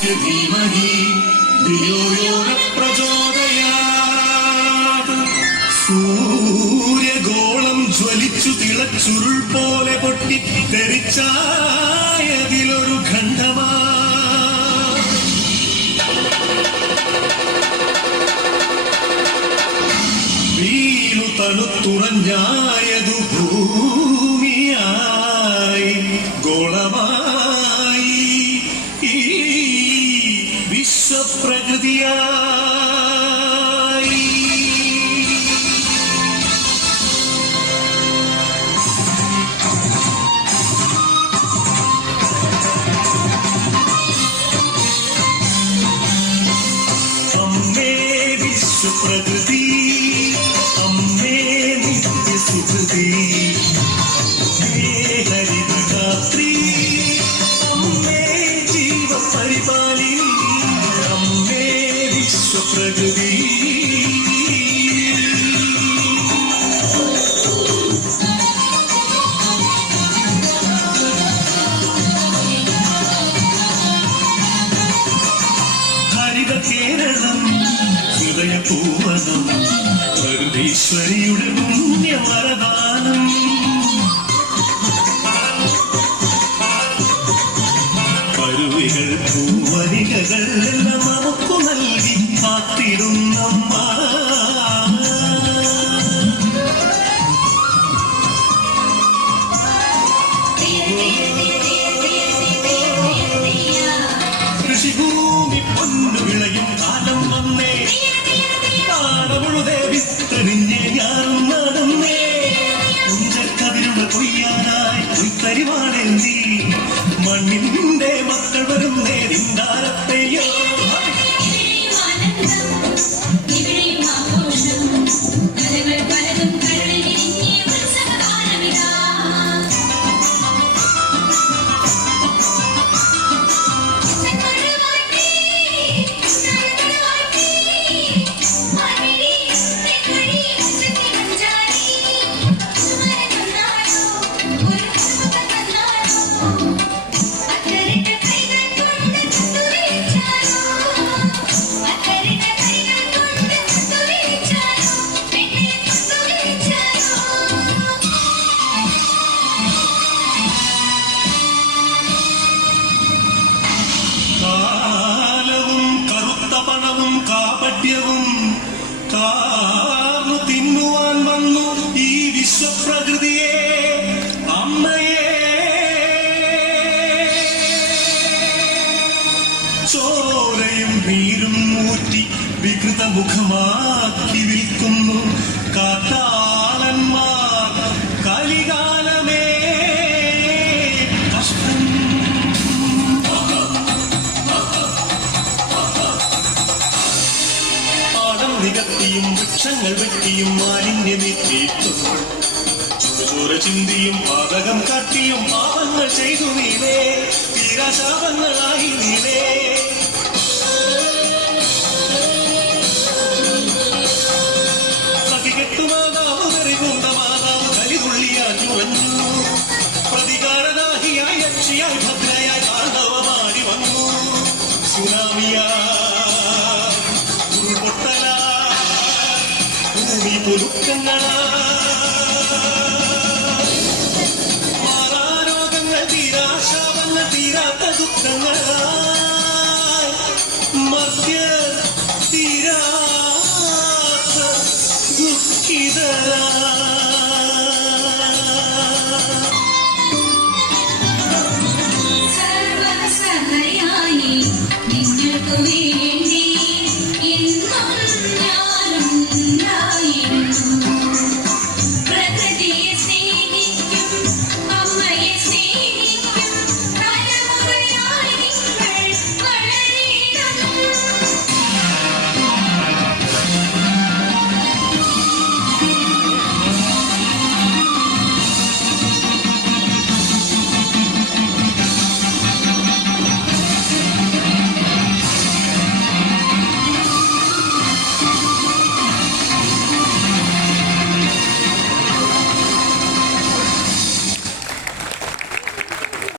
ദേവस्य ധീമഹി ധിയോ യോ ന പ്രചോദയാത്. സൂര്യഗോളം ജ്വലിച്ചു തിളച്ചുരുൾ പോലെ പൊട്ടിത്തെറിച്ചായതിലൊരു ഖണ്ഡമാ. വീണു തണുത്തുറഞ്ഞായതു ഭൂമിയായി ഗോളമായി ഈ വിശ്വപ്രകൃതിയായി. അമ്മേ വിശ്വപ്രകൃതി, അമ്മേ നിത്യസുഹൃതി, ഹരിതഗാത്രി, അമ്മേ ജീവപരിപാലിനി, അമ്മേ വിശ്വപ്രകൃതി. ഹരിത കേരളം ഹൃദയപൂവനം, പ്രകൃതീശ്വരിയുടെ പുണ്യമരദാനം. പരുവികൾ പൂവനികകൾ എല്ലാം നമുക്കു നൽകി കാത്തിടുന്നമ്മ. കൃഷിഭൂമി പൊന്നു വിളയും കാലം വന്നേ, പാടമുഴുതേ വിത്തെറിഞ്ഞേ ഞാനും നടന്നേ. കുഞ്ചക്കതിരുടെ കൊയ്യാനായി കൊയ്ത്തരിവാടേന്തി മണ്ണിന്റെ മക്കൾ വരുന്നേ നിന്ദാരത്തെയോ. പണവും കാപട്യവും കാർന്നു തിന്നുവാൻ വന്നു ഈ വിശ്വപ്രകൃതിയെ, അമ്മയെ. ചോരയും നീരും മൂറ്റി വികൃതമുഖമാക്കി വിൽക്കുന്നു കാട്ടാളന്മാർ. കലികാലമേ കഷ്ടം. നികത്തിയും വൃക്ഷങ്ങൾ വെട്ടിയും മാലിന്യമേറ്റിയിട്ടും ചോര ചിന്തിയും പാതകം കാട്ടിയും പാപങ്ങൾ ചെയ്തു നീനേ, തീരാശാപങ്ങളായി നീനേ. സഖികെട്ടു മാതാവ് വെറികൊണ്ട മാതാവ് കലിതുള്ളിയാൽ ചുവഞ്ഞു. പ്രതികാരനാഹിയായി യക്ഷിയായി ഭദ്രയായി താണ്ഡവമാടി വന്നു. സുനാമിയാ ഉരുൾപൊട്ടലാ ഭൂമി പുലുക്കങ്ങളാ